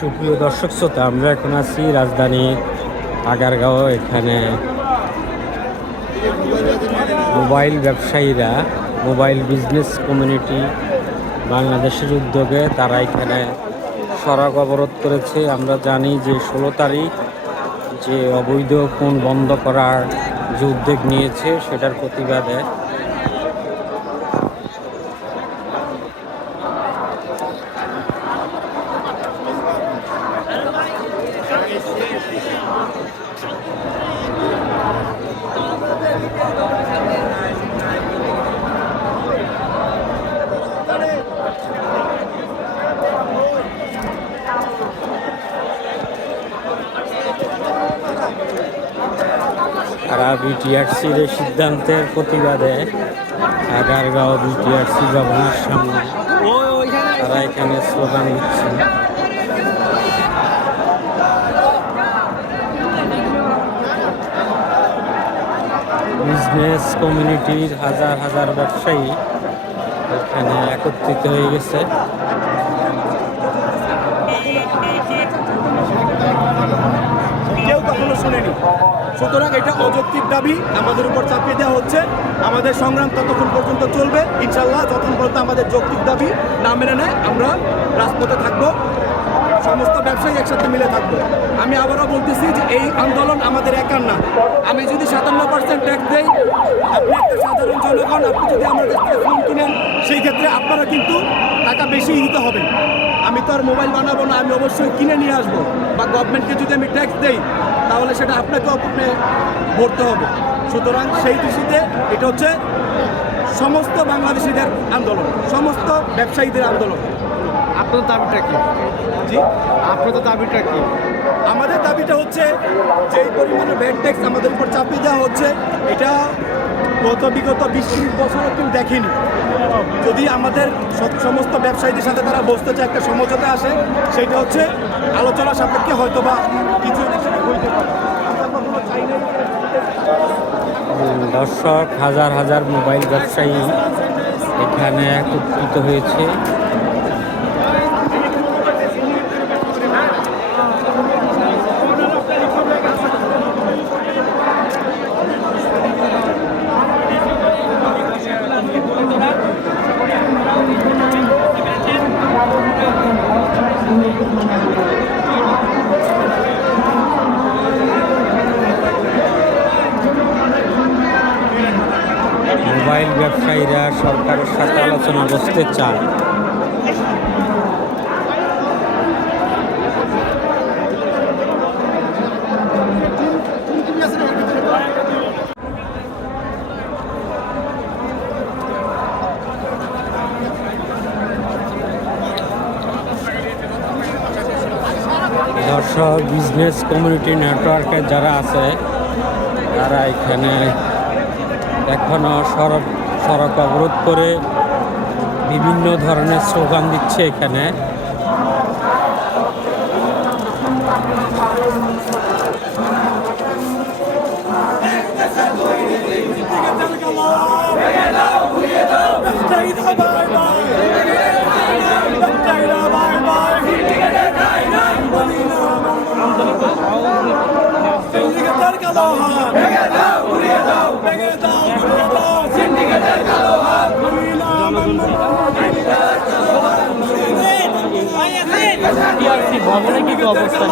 সুপ্রিয় দর্শক শ্রোতা, আমরা এখন আছি রাজধানী আগারগাঁও। এখানে মোবাইল ব্যবসায়ীরা, মোবাইল বিজনেস কমিউনিটি বাংলাদেশের উদ্যোগে তারা এখানে সড়ক অবরোধ করেছে। আমরা জানি যে 16 তারিখ যে অবৈধ ফোন বন্ধ করার যে উদ্যোগ নিয়েছে সেটার প্রতিবাদে তারা বিটিআরসির এই সিদ্ধান্তের প্রতিবাদে আগারগাঁও বিটিআরসি ভবনের সামনে তারা এখানে স্লোগান দিচ্ছে। বিজনেস কমিউনিটির হাজার হাজার ব্যবসায়ী এখানে একত্রিত হয়ে গেছে। কেউ কখনো শোনেনি, সুতরাং এটা অযৌক্তিক দাবি আমাদের উপর চাপিয়ে দেওয়া হচ্ছে। আমাদের সংগ্রাম ততক্ষণ পর্যন্ত চলবে ইনশাল্লাহ, যতক্ষণ পর্যন্ত আমাদের যৌক্তিক দাবি না মেনে নেয় আমরা রাজপথে থাকবো, সমস্ত ব্যবসায়ী একসাথে মিলে থাকবো। আমি আবারও বলতেছি যে এই আন্দোলন আমাদের একার না। আমি যদি 57% ট্যাক্স দেই, আপনি একটা সাধারণ জনগণ, আপনি যদি আমার কাছ থেকে ফোন কিনেন সেই ক্ষেত্রে আপনারা কিন্তু টাকা বেশি দিতে হবে। আমি তো আর মোবাইল বানাবো না, আমি অবশ্যই কিনে নিয়ে আসবো। বা গভর্নমেন্টকে যদি আমি ট্যাক্স দেই তাহলে সেটা আপনাকেও আপনি ভরতে হবে। সুতরাং সেই দৃষ্টিতে এটা হচ্ছে সমস্ত বাংলাদেশিদের আন্দোলন, সমস্ত ব্যবসায়ীদের আন্দোলন। আপনার দাবিটা কি? জি, আপনাদের দাবিটা কি? আমাদের দাবিটা হচ্ছে যে এই পরিমাণে ভ্যাট ট্যাক্স আমাদের উপর চাপিয়ে দেওয়া হচ্ছে, এটা বিগত 20-30 বছরও কেউ দেখেনি। যদি আমাদের সমস্ত ব্যবসায়ীদের সাথে তারা বসতে চায়, একটা সমঝোতা আসে, সেটা হচ্ছে আলোচনা সাপেক্ষে হয়তো বা কিছু হইতে পারে। দর্শক, হাজার হাজার মোবাইল ব্যবসায়ী এখানে একত্রিত হয়েছে। মোবাইল ব্যবসায়ীরা সরকারের সাথে আলোচনা বসতে চায়। দর্শক, বিজনেস কমিউনিটি নেটওয়ার্কে যারা আছে তারা এখানে এখনো সড়ক অবরোধ করে বিভিন্ন ধরনের স্লোগান দিচ্ছে। এখানে বিটিআরসি ভবনে কি অবস্থা?